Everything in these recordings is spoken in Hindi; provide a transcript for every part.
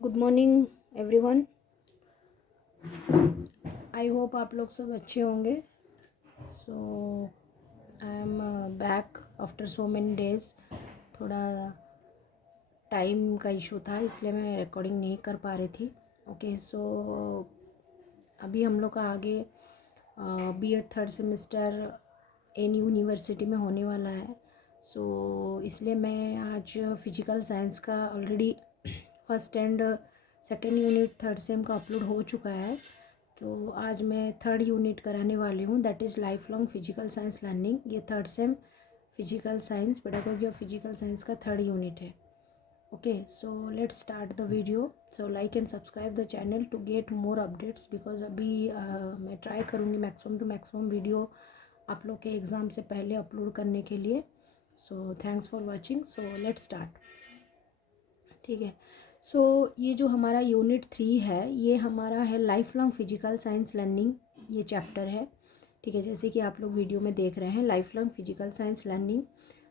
Good morning everyone. I hope आप लोग सब अच्छे होंगे। So I am back after so many days. थोड़ा टाइम का इशू था इसलिए मैं रिकॉर्डिंग नहीं कर पा रही थी। ओके सो अभी हम लोग का आगे BEd third semester N university में होने वाला है। सो इसलिए मैं आज फिजिकल साइंस का already first and second unit third sem का अपलोड हो चुका है। तो आज मैं थर्ड यूनिट कराने वाली हूँ, that is life long physical science learning. ये third same physical science pedagogy of physical science का थर्ड यूनिट है। Okay so let's start the video. So like and subscribe the channel to get more updates because अभी मैं ट्राई करूँगी मैक्सिमम टू मैक्सिमम वीडियो आप लोग के एग्ज़ाम से पहले अपलोड करने के लिए। So thanks for watching. So let's start. ठीक है। सो ये जो हमारा यूनिट 3 है ये हमारा है life long physical science learning, ये चैप्टर है। ठीक है, जैसे कि आप लोग वीडियो में देख रहे हैं life long physical science learning.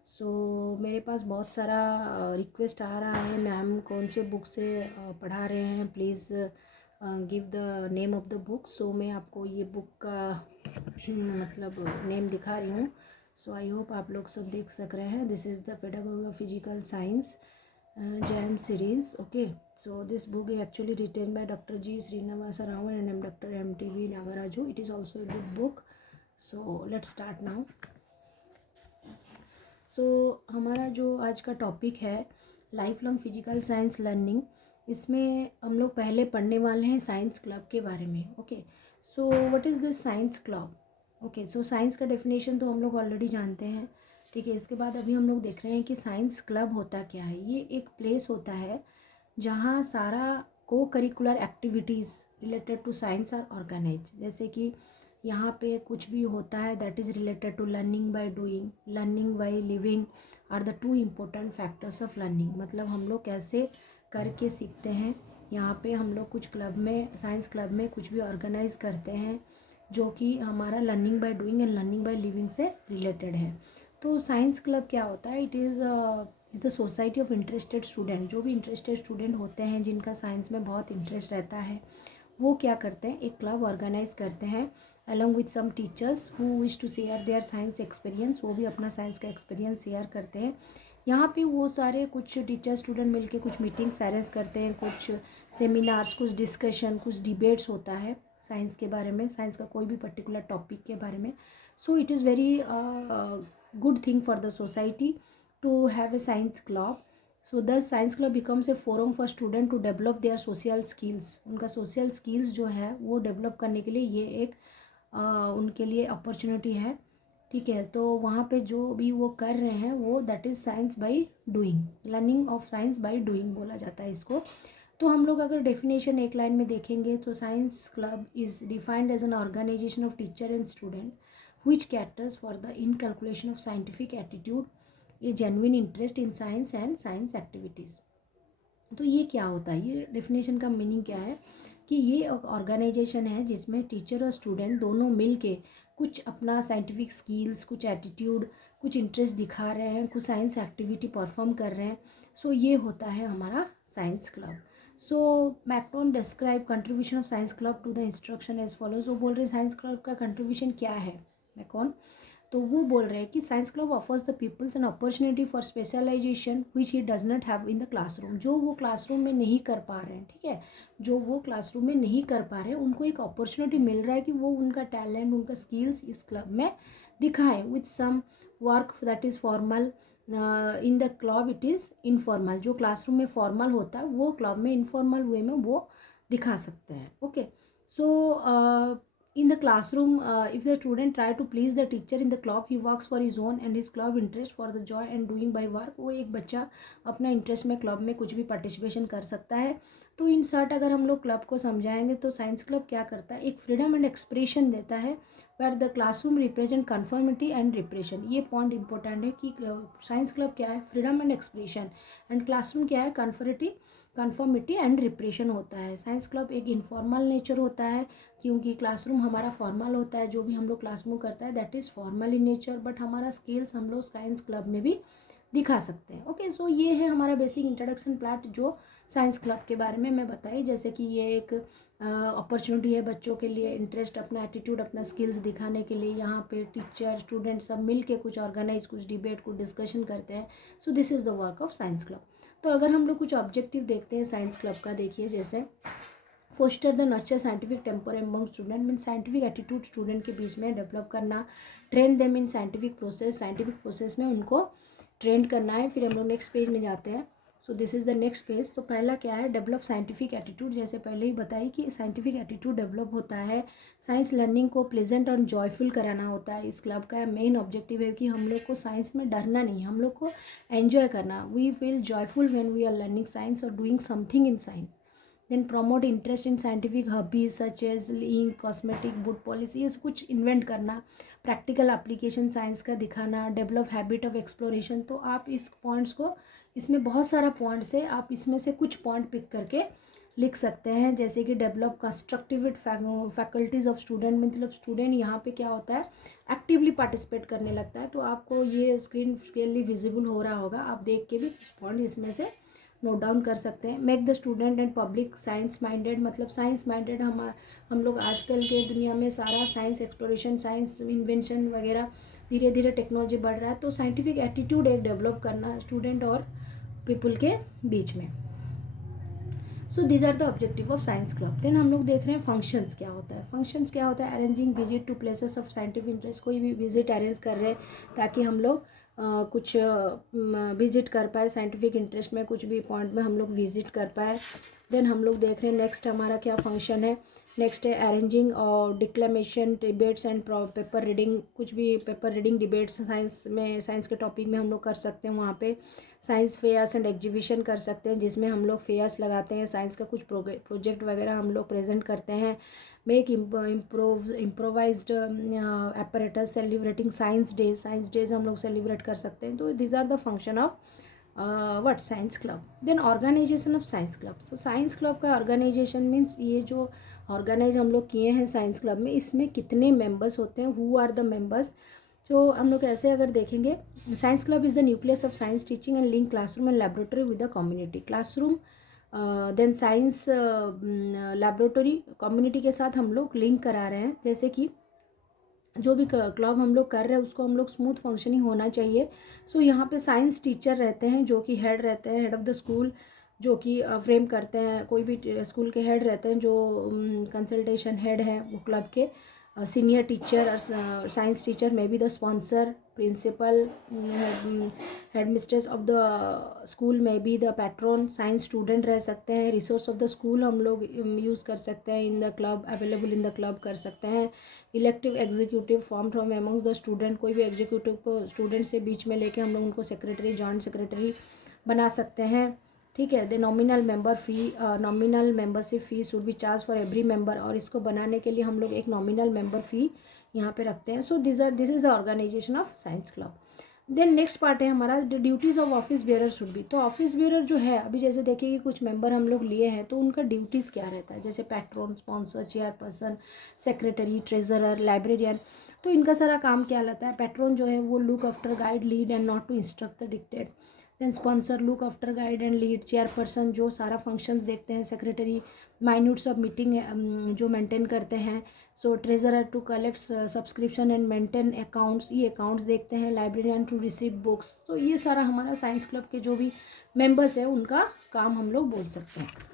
So मेरे पास बहुत सारा रिक्वेस्ट आ रहा है, मैम कौन से बुक से पढ़ा रहे हैं, please give the name of the book. So मैं आपको ये बुक का मतलब नेम दिखा रही हूँ। सो आई होप आप लोग सब देख सक रहे हैं। This is the pedagogy of physical science JAM series. Okay, so this book is actually written by Dr. G. Srinivasa Rao and I'm Dr. MTV Nagaraju. It is also a good book. So let's start now. So हमारा जो आज का टॉपिक है life long physical science learning, इसमें हम लोग पहले पढ़ने वाले हैं साइंस क्लब के बारे में। Okay so what is this science club? Okay so science का डेफिनेशन तो हम लोग ऑलरेडी जानते हैं। ठीक है, इसके बाद अभी हम लोग देख रहे हैं कि साइंस क्लब होता क्या है। ये एक प्लेस होता है जहाँ सारा co-curricular activities related to science are organise. जैसे कि यहाँ पे कुछ भी होता है that is related to learning by doing, learning by living are the two important factors of learning. मतलब हम लोग कैसे करके सीखते हैं। यहाँ पे हम लोग कुछ क्लब में, साइंस क्लब में कुछ भी ऑर्गेनाइज करते हैं जो कि हमारा learning by doing and learning by living से रिलेटेड है। तो साइंस क्लब क्या होता है? It is the society of interested student. जो भी इंटरेस्टेड स्टूडेंट होते हैं जिनका साइंस में बहुत इंटरेस्ट रहता है वो क्या करते हैं, एक क्लब ऑर्गेनाइज करते हैं along with some teachers who wish to share their science experience. वो भी अपना साइंस का एक्सपीरियंस शेयर करते हैं। यहाँ पे वो सारे कुछ टीचर स्टूडेंट मिलके कुछ मीटिंग्स अरेंज करते हैं, कुछ सेमिनार्स, कुछ डिस्कशन, कुछ डिबेट्स होता है साइंस के बारे में, साइंस का कोई भी पर्टिकुलर टॉपिक के बारे में। So it is very good thing for the society to have a science club. So the science club becomes a forum for student to develop their social skills. उनका सोशल स्किल्स जो है वो डेवलप करने के लिए ये एक उनके लिए अपॉर्चुनिटी है। ठीक है, तो वहाँ पे जो भी वो कर रहे हैं वो that is science by doing, learning of science by doing बोला जाता है इसको। तो हम लोग अगर डेफिनेशन एक लाइन में देखेंगे तो science club is defined as an organisation of teacher and student which caters for the inculcation of scientific attitude, a genuine interest in science and science activities। तो ये क्या होता है, ये डेफिनेशन का मीनिंग क्या है कि ये ऑर्गेनाइजेशन है जिसमें टीचर और स्टूडेंट दोनों मिल के कुछ अपना साइंटिफिक स्किल्स, कुछ एटीट्यूड, कुछ इंटरेस्ट दिखा रहे हैं, कुछ साइंस एक्टिविटी परफॉर्म कर रहे हैं। सो ये होता है हमारा science club. So macron describe contribution of science club to the instruction as follows. वो बोल रहे हैं साइंस क्लब का कंट्रीब्यूशन क्या है। मैक्रोन तो वो बोल रहे हैं कि science club offers the peoples an opportunity for specialisation which he does not have in the classroom. जो वो क्लासरूम में नहीं कर पा रहे हैं, ठीक है, जो वो क्लासरूम में नहीं कर पा रहे हैं उनको एक अपॉर्चुनिटी मिल रहा है कि वो उनका टैलेंट, उनका स्किल्स इस क्लब में दिखाएं with some work that is formal. In the club it is informal. जो क्लासरूम में फॉर्मल होता है वो क्लब में इनफॉर्मल वे में वो दिखा सकते हैं। Okay so in the classroom, if the student try to please the teacher in the club, he works for his own and his club interest for the joy and doing by work। वो एक बच्चा अपना इंटरेस्ट में क्लब में कुछ भी पार्टिसिपेशन कर सकता है। तो इन शॉर्ट अगर हम लोग क्लब को समझाएंगे तो साइंस क्लब क्या करता है, एक फ्रीडम एंड एक्सप्रेशन देता है where the classroom represent conformity and repression. ये पॉइंट इंपॉर्टेंट है कि साइंस क्लब क्या है, freedom and expression, and classroom क्या है, कन्फर्मिटी एंड रिप्रेशन होता है। साइंस क्लब एक इनफॉर्मल नेचर होता है क्योंकि क्लासरूम हमारा फॉर्मल होता है, जो भी हम लोग क्लासरूम करता है that is formal in nature, but हमारा स्किल्स हम लोग साइंस क्लब में भी दिखा सकते हैं। ओके, सो ये है हमारा बेसिक इंट्रोडक्शन पार्ट जो साइंस क्लब के बारे में मैं बताई। जैसे कि ये एक अपॉर्चुनिटी है बच्चों के लिए, इंटरेस्ट, अपना एटीट्यूड, अपना स्किल्स दिखाने के लिए। यहाँ पे टीचर स्टूडेंट सब मिल के कुछ ऑर्गेनाइज, कुछ डिबेट, कुछ डिस्कशन करते हैं। So this is the work of science club. तो अगर हम लोग कुछ ऑब्जेक्टिव देखते हैं साइंस क्लब का, देखिए जैसे foster the nurture scientific temper among student, mean scientific attitude student के बीच में डेवलप करना। Train them in scientific process, scientific process में उनको ट्रेन करना है। फिर हम लोग नेक्स्ट पेज में जाते हैं। So this is the next page. तो पहला क्या है, डेवलप साइंटिफिक एटीट्यूड। जैसे पहले ही बताई कि साइंटिफिक एटीट्यूड डेवलप होता है, साइंस लर्निंग को प्लेजेंट और जॉयफुल कराना होता है। इस क्लब का मेन ऑब्जेक्टिव है कि हम लोग को साइंस में डरना नहीं है, हम लोग को एन्जॉय करना। We feel joyful when we are learning science और doing something in science. Then promote interest in scientific hobbies such as ink, cosmetic, book policy, ये कुछ इन्वेंट करना, प्रैक्टिकल एप्लीकेशन साइंस का दिखाना, डेवलप हैबिट ऑफ एक्सप्लोरेशन। तो आप इस पॉइंट्स को, इसमें बहुत सारा पॉइंट्स है, आप इसमें से कुछ पॉइंट पिक करके लिख सकते हैं। जैसे कि develop constructive faculties of student, मतलब स्टूडेंट यहाँ पे क्या होता है, एक्टिवली पार्टिसिपेट करने लगता है। तो आपको ये स्क्रीन क्लियरली विजिबल हो रहा होगा, आप देख के भी कुछ पॉइंट इसमें से नोट डाउन कर सकते हैं। Make the student and public science minded, मतलब साइंस माइंडेड। हम लोग आजकल के दुनिया में सारा साइंस एक्सप्लोरेशन, साइंस इन्वेंशन वगैरह, धीरे धीरे टेक्नोलॉजी बढ़ रहा है। तो साइंटिफिक एटीट्यूड एक डेवलप करना स्टूडेंट और पीपल के बीच में। So these are the objective of science club. Then हम लोग देख रहे हैं फंक्शंस क्या होता है। फंक्शंस क्या होता है, arranging visit to places of scientific interest, कोई भी विजिट अरेंज कर रहे हैं ताकि हम लोग कुछ विजिट कर पाए, साइंटिफिक इंटरेस्ट में कुछ भी पॉइंट में हम लोग विजिट कर पाए। देन हम लोग देख रहे हैं नेक्स्ट हमारा क्या फंक्शन है। नेक्स्ट है अरेंजिंग और डिक्लेमेशन, डिबेट्स एंड पेपर रीडिंग, कुछ भी पेपर रीडिंग, डिबेट्स साइंस में, साइंस के टॉपिक में हम लोग कर सकते हैं। वहाँ पे साइंस फेयर्स एंड एग्जीबिशन कर सकते हैं, जिसमें हम लोग फेयर्स लगाते हैं, साइंस का कुछ प्रोजेक्ट वगैरह हम लोग प्रेजेंट करते हैं। Make improvised apparatus celebrating science days हम लोग सेलिब्रेट कर सकते हैं। तो these are the function of what science club. Then organisation of science club. So science club का ऑर्गेनाइजेशन मीन्स ये जो ऑर्गेनाइज हम लोग किए हैं साइंस क्लब में, इसमें कितने मेंबर्स होते हैं, हु आर द मेंबर्स। तो हम लोग ऐसे अगर देखेंगे, science club is the nucleus of science teaching and link classroom and laboratory with the community. Classroom then science laboratory community के साथ हम लोग लिंक करा रहे हैं। जैसे कि जो भी क्लब हम लोग कर रहे हैं उसको हम लोग स्मूथ फंक्शनिंग होना चाहिए। सो यहाँ पे साइंस टीचर रहते हैं जो कि हेड रहते हैं, हेड ऑफ़ द स्कूल, जो कि फ्रेम करते हैं। कोई भी स्कूल के हेड रहते हैं जो कंसल्टेशन हेड हैं वो क्लब के। सीनियर टीचर और साइंस टीचर में be the sponsor, principal, head mistress of the school में be the patron, science student रह सकते हैं। रिसोर्स ऑफ द स्कूल हम लोग यूज़ कर सकते हैं, इन the club, available in the club कर सकते हैं। Elective executive form from amongst the student, कोई भी एग्जीक्यूटिव को स्टूडेंट से बीच में लेके हम लोग उनको सेक्रेटरी, जॉइंट सेक्रेटरी बना सकते हैं। ठीक है। The nominal member fee, nominal membership fee should be charge for every member, और इसको बनाने के लिए हम लोग एक नॉमिनल मेंबर फी यहाँ पे रखते हैं। So this is the organisation of science club. Then next part है हमारा duties of office bearer should be. तो ऑफिस बेयरर जो है, अभी जैसे देखिए कि कुछ मेंबर हम लोग लिए हैं तो उनका ड्यूटीज़ क्या रहता है, जैसे patron, sponsor, chairperson, secretary, treasurer, librarian. तो इनका सारा काम क्या रहता है, पैट्रन जो है वो look after guide, lead and not to instruct the dictated. Then sponsor look after guide and lead, chairperson जो सारा फंक्शंस देखते हैं, सेक्रेटरी माइन्यूट्स ऑफ मीटिंग जो मेंटेन करते हैं। So treasurer to collect subscription and maintain accounts, ये अकाउंट्स देखते हैं। Librarian to receive books. तो ये सारा हमारा साइंस क्लब के जो भी मेंबर्स हैं उनका काम हम लोग बोल सकते हैं।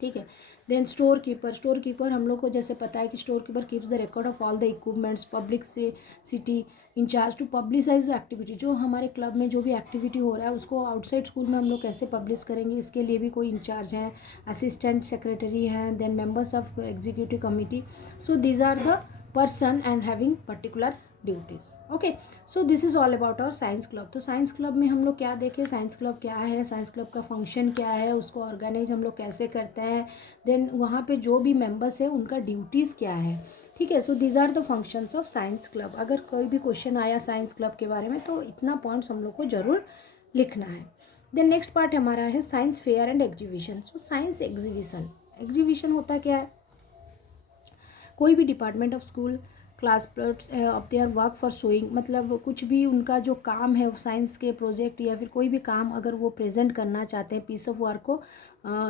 ठीक है। देन स्टोर कीपर हम लोग को जैसे पता है कि store keeper keeps the record of all the equipments, public से city incharge to publicize the activity. जो हमारे क्लब में जो भी एक्टिविटी हो रहा है उसको आउटसाइड स्कूल में हम लोग कैसे पब्लिश करेंगे, इसके लिए भी कोई इंचार्ज हैं, असिस्टेंट सेक्रेटरी हैं, then members of executive committee. So these are the person and having particular duties. Okay, so this is all about our science club. तो साइंस क्लब में हम लोग क्या देखें, साइंस क्लब क्या है, साइंस क्लब का फंक्शन क्या है, उसको ऑर्गेनाइज हम लोग कैसे करते हैं, देन वहाँ पे जो भी मेंबर्स है उनका ड्यूटीज़ क्या है। ठीक है। So these are the functions of science club. अगर कोई भी क्वेश्चन आया साइंस क्लब के बारे में तो इतना पॉइंट्स हम लोग को ज़रूर लिखना है। देन नेक्स्ट पार्ट हमारा है science fair and exhibition. So science exhibition होता क्या है, कोई भी department of school, class plots of their work for showing, मतलब कुछ भी उनका जो काम है साइंस के प्रोजेक्ट या फिर कोई भी काम अगर वो प्रेजेंट करना चाहते हैं, पीस ऑफ वर्क को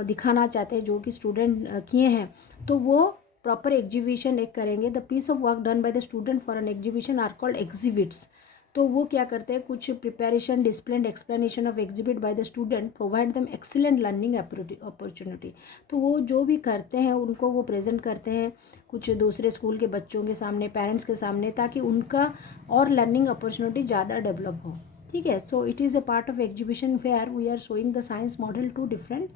दिखाना चाहते हैं जो कि स्टूडेंट किए हैं, तो वो प्रॉपर एग्जीबिशन एक करेंगे. The piece of work done by the student for an exhibition are called exhibits. तो वो क्या करते हैं, कुछ preparation, display and explanation of exhibit by the student provide them excellent learning opportunity. तो वो जो भी करते हैं उनको वो प्रेजेंट करते हैं कुछ दूसरे स्कूल के बच्चों के सामने, पेरेंट्स के सामने, ताकि उनका और लर्निंग अपॉर्चुनिटी ज़्यादा डेवलप हो. ठीक है. So it is a part of exhibition fair we are showing the science model to different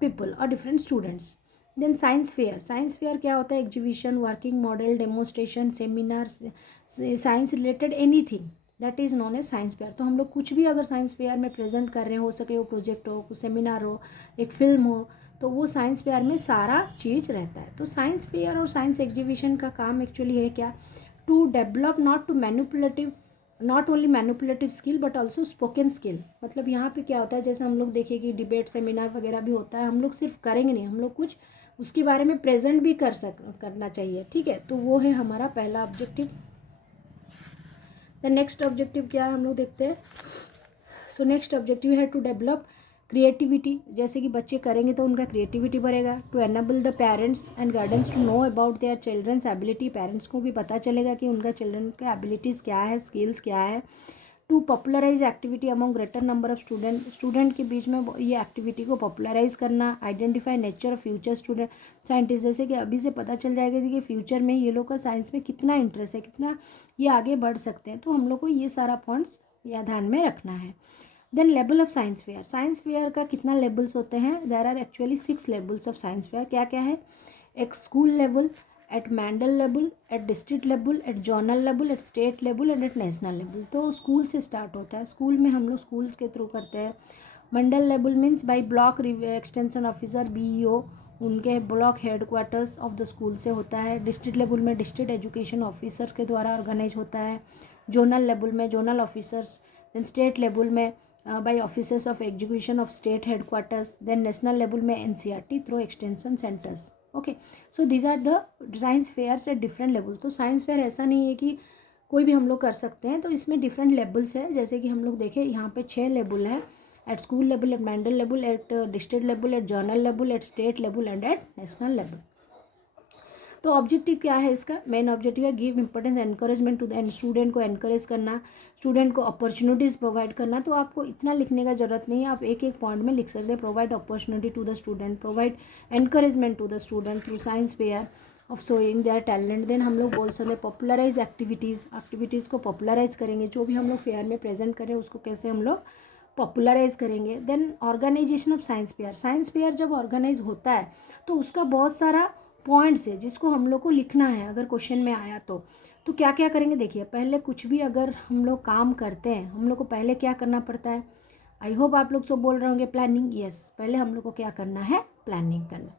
people और different students. Then science fair क्या होता है, exhibition, working model, demonstration, seminar, science related anything that is known as science fair. तो हम लोग कुछ भी अगर साइंस फेयर में प्रेजेंट कर रहे हैं, हो सके वो प्रोजेक्ट हो, कुछ सेमिनार हो, एक फिल्म हो, तो वो साइंस फेयर में सारा चीज़ रहता है. तो साइंस फेयर और साइंस एग्जीबिशन का काम एक्चुअली है क्या, to develop not only manipulative skill but also spoken skill. मतलब यहाँ पे क्या होता है, जैसे हम लोग देखें कि डिबेट सेमिनार वगैरह भी होता है, हम लोग सिर्फ करेंगे नहीं, हम लोग कुछ उसके बारे में प्रेजेंट भी करना चाहिए. ठीक है. तो वो है हमारा पहला ऑब्जेक्टिव. द नेक्स्ट ऑब्जेक्टिव क्या है हम लोग देखते हैं. सो नेक्स्ट ऑब्जेक्टिव है टू डेवलप क्रिएटिविटी. जैसे कि बच्चे करेंगे तो उनका क्रिएटिविटी बढ़ेगा. To enable the parents and guardians to know about their children's ability. Parents को भी पता चलेगा कि उनका चिल्ड्रन के एबिलिटीज़ क्या है, स्किल्स क्या है. To popularise activity among greater number of student के बीच में ये एक्टिविटी को पॉपुलराइज करना. Identify nature of future student scientist. जैसे कि अभी से पता चल जाएगा कि फ्यूचर में ये लोग का साइंस में कितना इंटरेस्ट है, कितना ये आगे बढ़ सकते हैं. तो हम लोग को ये सारा पॉइंट्स या ध्यान में रखना है. Then level of science fair का कितना लेवल्स होते हैं, there are actually 6 levels of science fair. क्या क्या है, एक school level, at mandal level, at district level, at zonal level, at state level and at national level. तो स्कूल से स्टार्ट होता है. स्कूल में हम लोग स्कूल्स के थ्रू करते हैं. Mandal level means by block extension officer BEO, उनके block headquarters of the school से होता है. डिस्ट्रिक्ट लेवल में डिस्ट्रिक्ट एजुकेशन ऑफिसर्स के द्वारा ऑर्गेनाइज होता है. जोनल लेवल में zonal officers. Then state level में by offices of execution of state headquarters. Then national level में NCERT through extension centers. Okay, so these are the science fairs at different levels. तो science fair ऐसा नहीं है कि कोई भी हम लोग कर सकते हैं, तो इसमें different levels है. जैसे कि हम लोग देखें यहाँ पे 6 लेवल है, at school level, at mandal level, at district level, at zonal level, at state level and at national level. तो ऑब्जेक्टिव क्या है इसका, मेन ऑब्जेक्टिव है give importance encouragement to the student को एनकरेज करना, स्टूडेंट को अपॉर्चुनिटीज़ प्रोवाइड करना. तो आपको इतना लिखने का जरूरत नहीं है, आप एक एक पॉइंट में लिख सकते हैं. Provide opportunity to the student, provide encouragement to the student through science fair of showing their talent. Then हम लोग बोल सकते हैं पॉपुलराइज एक्टिविटीज़ को पॉपुलराइज करेंगे. जो भी हम लोग फेयर में प्रेजेंट करें उसको कैसे हम लोग पॉपुलराइज करेंगे. Then organisation of science fair जब ऑर्गेनाइज होता है तो उसका बहुत सारा पॉइंट्स है जिसको हम लोग को लिखना है. अगर क्वेश्चन में आया तो क्या क्या करेंगे, देखिए पहले कुछ भी अगर हम लोग काम करते हैं, हम लोग को पहले क्या करना पड़ता है. आई होप आप लोग सब बोल रहे होंगे प्लानिंग. यस, पहले हम लोग को क्या करना है, प्लानिंग करना.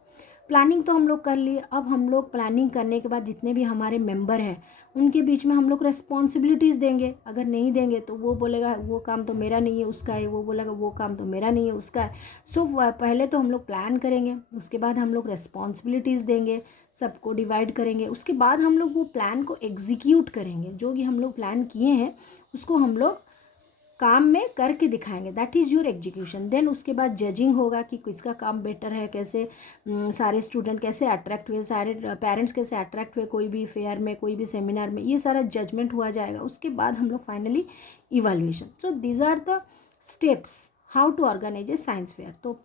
प्लानिंग तो हम लोग कर लिए. अब हम लोग प्लानिंग करने के बाद जितने भी हमारे मेंबर हैं उनके बीच में हम लोग रिस्पॉन्सिबिलिटीज़ देंगे. अगर नहीं देंगे तो वो बोलेगा वो काम तो मेरा नहीं है, उसका है. वो बोलेगा वो काम तो मेरा नहीं है, उसका है. सो पहले तो हम लोग प्लान करेंगे, उसके बाद हम लोग रिस्पॉन्सिबिलिटीज़ देंगे, सबको डिवाइड करेंगे. उसके बाद हम लोग वो प्लान को एग्जीक्यूट करेंगे. जो भी हम लोग प्लान किए हैं उसको हम लोग काम में करके दिखाएंगे. That is your execution. Then उसके बाद जजिंग होगा कि किसका काम बेटर है, कैसे सारे स्टूडेंट कैसे अट्रैक्ट हुए, सारे पेरेंट्स कैसे अट्रैक्ट हुए कोई भी फेयर में, कोई भी सेमिनार में. ये सारा जजमेंट हुआ जाएगा. उसके बाद हम लोग finally evaluation. So these are the steps how to organise a science fair. तो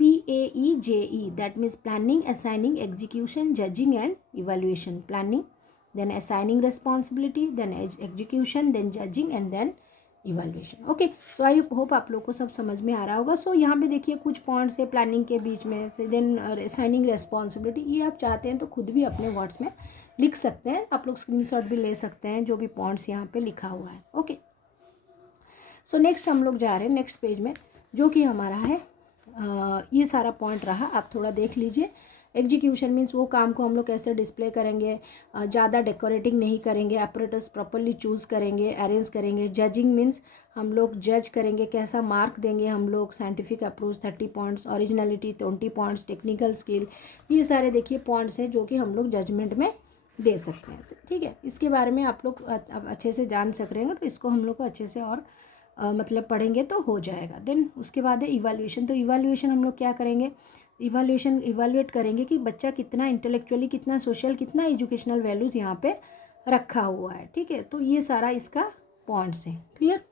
PAEJE that means planning, assigning, execution, judging and evaluation. Planning, then assigning responsibility, then execution, then judging and then evaluation. Okay, so I hope आप लोग को सब समझ में आ रहा होगा. सो यहाँ पे देखिए कुछ पॉइंट्स है प्लानिंग के बीच में. फिर देन असाइनिंग रेस्पॉन्सिबिलिटी, ये आप चाहते हैं तो खुद भी अपने वर्ड्स में लिख सकते हैं. आप लोग स्क्रीनशॉट भी ले सकते हैं जो भी पॉइंट्स यहाँ पे लिखा हुआ है. ओके, सो नेक्स्ट हम लोग जा रहे हैं नेक्स्ट पेज में, जो कि हमारा है ये सारा पॉइंट रहा, आप थोड़ा देख लीजिए. एग्जीक्यूशन मीन्स वो काम को हम लोग कैसे डिस्प्ले करेंगे, ज़्यादा डेकोरेटिंग नहीं करेंगे, ऑपरेटर्स प्रॉपर्ली चूज़ करेंगे, अरेंज करेंगे. जजिंग मीन्स हम लोग जज करेंगे, कैसा मार्क देंगे हम लोग. Scientific approach 30 points, originality 20 points, technical skill, ये सारे देखिए पॉइंट्स हैं जो कि हम लोग जजमेंट में दे सकते हैं, ठीक है। इसके बारे में आप लोग अब अच्छे से जान सक रहे हैं, तो इसको हम लोग को अच्छे से और मतलब पढ़ेंगे तो हो जाएगा। देन उसके बाद है इवैल्यूएशन। तो इवैल्यूएशन हम लोग क्या करेंगे, इवैल्यूएट करेंगे कि बच्चा कितना इंटेलेक्चुअली, कितना सोशल, कितना एजुकेशनल वैल्यूज़ यहाँ पे रखा हुआ है, ठीक है। तो ये सारा इसका पॉइंट्स है, क्लियर।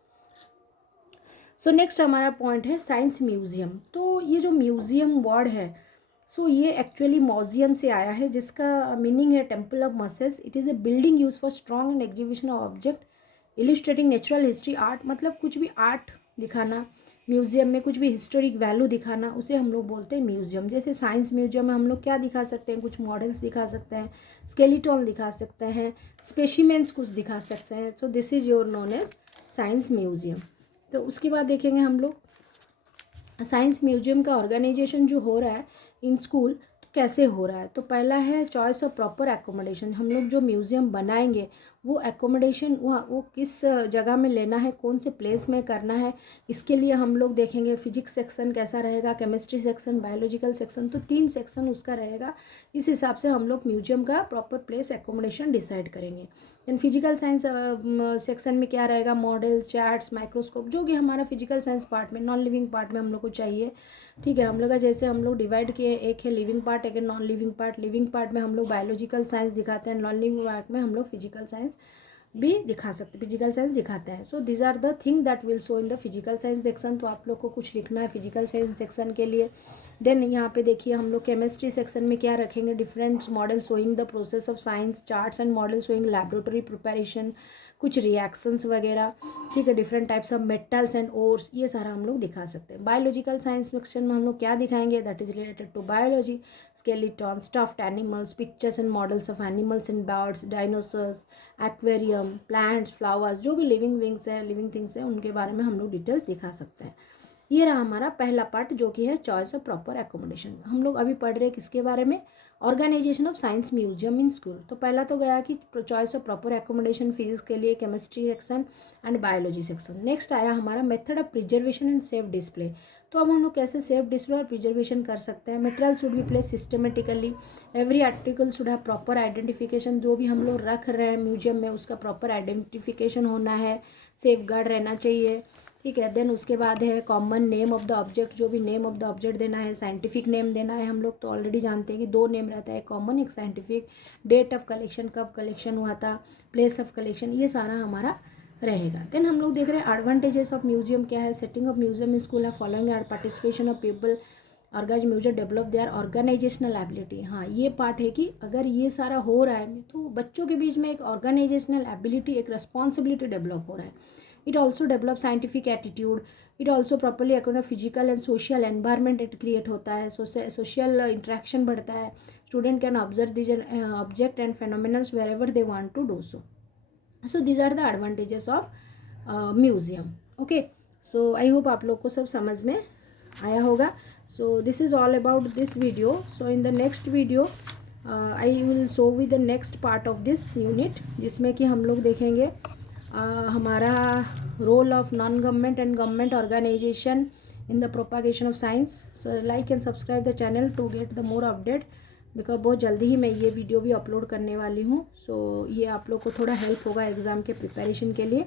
सो नेक्स्ट हमारा पॉइंट है साइंस म्यूज़ियम। तो ये जो म्यूज़ियम वर्ड है, सो ये एक्चुअली म्यूजियम से आया है, जिसका मीनिंग है temple of muses. It is a building use for strong and exhibition of object illustrating natural history art, मतलब कुछ भी आर्ट दिखाना म्यूजियम में, कुछ भी हिस्टोरिक वैल्यू दिखाना, उसे हम लोग बोलते हैं म्यूजियम। जैसे साइंस म्यूजियम में हम लोग क्या दिखा सकते हैं, कुछ मॉडल्स दिखा सकते हैं, स्केलेटन दिखा सकते हैं, स्पेसिमेंट्स कुछ दिखा सकते हैं। So this is your known as science museum. तो उसके बाद देखेंगे हम लोग साइंस म्यूजियम का ऑर्गेनाइजेशन जो हो रहा है इन स्कूल, तो कैसे हो रहा है। तो पहला है चॉइस ऑफ प्रॉपर एकोमोडेशन। हम लोग जो म्यूज़ियम बनाएंगे वो एकोमोडेशन वो किस जगह में लेना है, कौन से प्लेस में करना है, इसके लिए हम लोग देखेंगे फिजिक्स सेक्शन कैसा रहेगा, केमिस्ट्री सेक्शन, बायोलॉजिकल सेक्शन, तो 3 सेक्शन उसका रहेगा। इस हिसाब से हम लोग म्यूजियम का प्रॉपर प्लेस एकोमोडेशन डिसाइड करेंगे। देन फिजिकल साइंस सेक्शन में क्या रहेगा, मॉडल, चार्ट्स, माइक्रोस्कोप, जो कि हमारा फिजिकल साइंस पार्ट में, नॉन लिविंग पार्ट में हम लोग को चाहिए, ठीक है। हम लोग का जैसे हम लोग डिवाइड किए, एक है लिविंग पार्ट, एक है non living part. Living part में हम लोग बायोलॉजिकल साइंस दिखाते हैं, नॉन लिविंग पार्ट में हम लोग फिजिकल साइंस भी दिखा सकते, फिजिकल साइंस दिखाते हैं। So these are the thing that will show in the physical science section. तो आप लोग को कुछ लिखना है फिजिकल साइंस सेक्शन के लिए। देन यहाँ पे देखिए हम लोग केमिस्ट्री सेक्शन में क्या रखेंगे, different model showing the process of science, charts and model showing laboratory preparation, कुछ रिएक्शंस वगैरह, ठीक है, different types of metals and ores, ये सारा हम लोग दिखा सकते हैं। बायोलॉजिकल साइंस सेक्शन में हम लोग क्या दिखाएंगे, that is related to biology, skeleton, stuffed animals, pictures and models of animals and birds, dinosaurs, aquarium, plants, flowers, जो भी लिविंग विंग्स हैं, लिविंग थिंग्स हैं, उनके बारे में हम लोग डिटेल्स दिखा सकते हैं। ये रहा हमारा पहला पार्ट, जो कि है चॉइस ऑफ प्रॉपर एकोमोडेशन। हम लोग अभी पढ़ रहे हैं किसके बारे में, organisation of science museum in school. तो पहला तो गया कि choice of proper accommodation physics के लिए, chemistry section and biology section. Next आया हमारा method of preservation and safe display. तो अब हम लोग कैसे सेफ डिस्प्ले और प्रिजर्वेशन कर सकते हैं। Material should be place systematically, every article should have proper identification. जो भी हम लोग रख रहे हैं म्यूजियम में उसका प्रॉपर आइडेंटिफिकेशन होना है, सेफ गार्ड रहना चाहिए, ठीक है। देन उसके बाद है common name of the object, जो भी नेम ऑफ द ऑब्जेक्ट देना है, साइंटिफिक नेम देना है। हम लोग तो ऑलरेडी जानते हैं कि 2 नेम रहता है, कॉमन, एक साइंटिफिक। डेट ऑफ कलेक्शन, कब कलेक्शन हुआ था, प्लेस ऑफ कलेक्शन, ये सारा हमारा रहेगा। देन हम लोग देख रहे हैं एडवांटेजेस ऑफ म्यूजियम क्या है। Setting of museum in school है following are participation of people organize museum develop their organizational ability. हाँ, ये पार्ट है कि अगर ये सारा हो रहा है तो बच्चों के बीच में एक ऑर्गेनाइजेशनल एबिलिटी, एक रिस्पॉन्सिबिलिटी डेवलप हो रहा है। It also develops scientific attitude. It also properly account physical and social environment it create होता है, social interaction बढ़ता है. Student can observe these object and phenomena wherever they want to do so. So these are the advantages of museum. Okay. So I hope आप लोग को सब समझ में आया होगा. So this is all about this video. So in the next video I will show with the next part of this unit, जिसमें कि हम लोग देखेंगे हमारा role of non government and government organisation in the propagation of science. So like and subscribe the channel to get the more update, because बहुत जल्दी ही मैं ये वीडियो भी अपलोड करने वाली हूँ. सो ये आप लोग को थोड़ा हेल्प होगा एग्ज़ाम के प्रिपरेशन के लिए.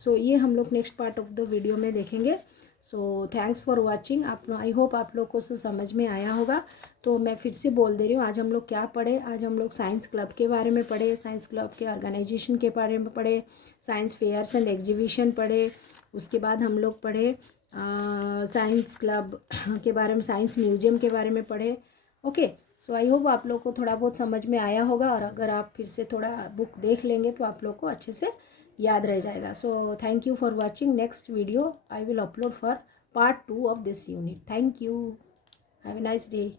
सो ये हम लोग next part of the video में देखेंगे. So thanks for watching. I hope आप लोग को समझ में आया होगा. तो मैं फिर से बोल दे रही हूँ, आज हम लोग क्या पढ़े. आज हम लोग साइंस क्लब के बारे में पढ़े, साइंस क्लब के ऑर्गेनाइजेशन के बारे में पढ़े, साइंस फेयर्स एंड एग्जीबिशन पढ़े. उसके बाद हम लोग पढ़े साइंस क्लब के बारे में, साइंस म्यूजियम के बारे में पढ़े. ओके. सो आई होप आप लोग को थोड़ा बहुत समझ में आया होगा, और अगर आप फिर से थोड़ा बुक देख लेंगे तो आप लोग को अच्छे से याद रह जाएगा. So thank you for watching. Next video I will upload for part 2 of this unit. Thank you. Have a nice day.